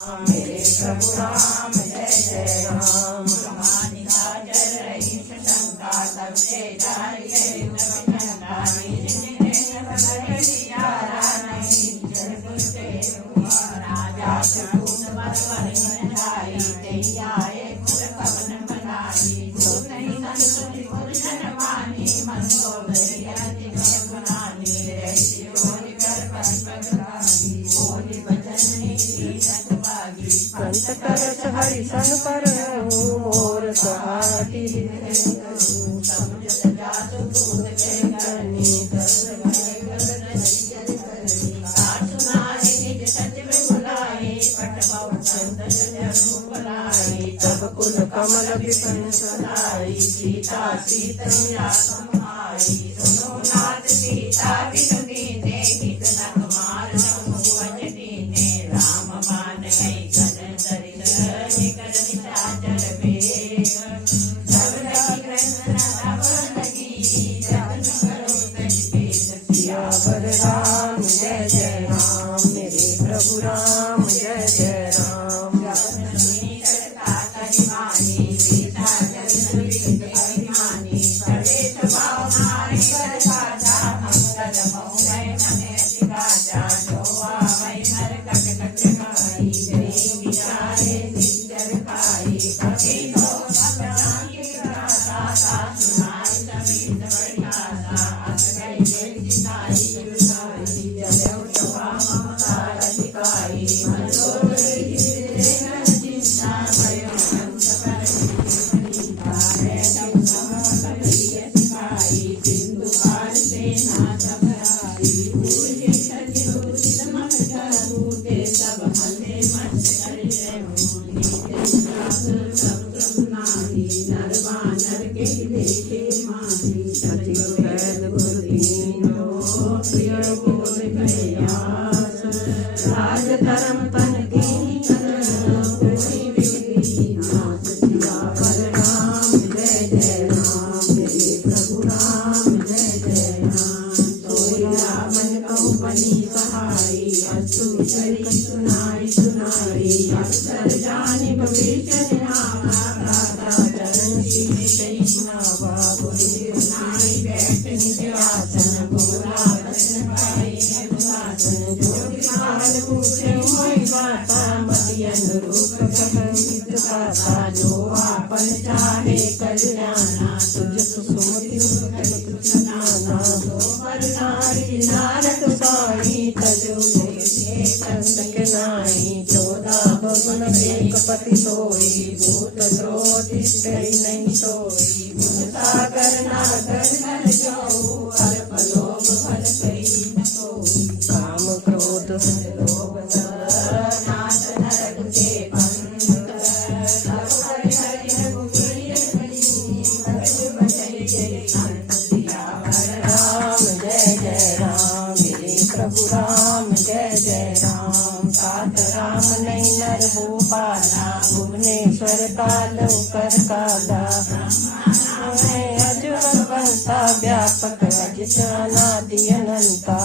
मेरे प्रभु राम जय जय राम। निशाचर रही शंका सबसे जारी गए राजा पूत मरवर जाई तैयारे कवन बनाई नहीं संतुति पुरुषन मानी मन को बरियाति बनानी रहती होली कर पगलानी बोली वचन नीति सतभागी संत करत हरि सन पर मोर सहाती समुझ जातु दूध के करनी तब कुल कमल विपिन सदाई सीता सीता समाई सुनो नाथ सीता बिनु दीने कितना कुमार समुझ दीने राम मान गई कन सरित निकर निशाचर बेग सब लगी कृष्ण राम लगी जगन करो तज पेश सियावर राम जय जय राम। मेरे प्रभु राम जय जय राम। पति सोई भूत द्रोहि नहीं सोई सागर नागर नर जाऊ अल्प लोभ फल कई न सोई काम क्रोध लोभ नाश नरक के पंथ सब हरि रघुवीर राम जय जय राम। मेरे प्रभु राम जय जय राम। तात राम नहीं नर भूपाला भुवनेश्वर काल कर काला अजर बंता व्यापक अजित अनादि अनंता।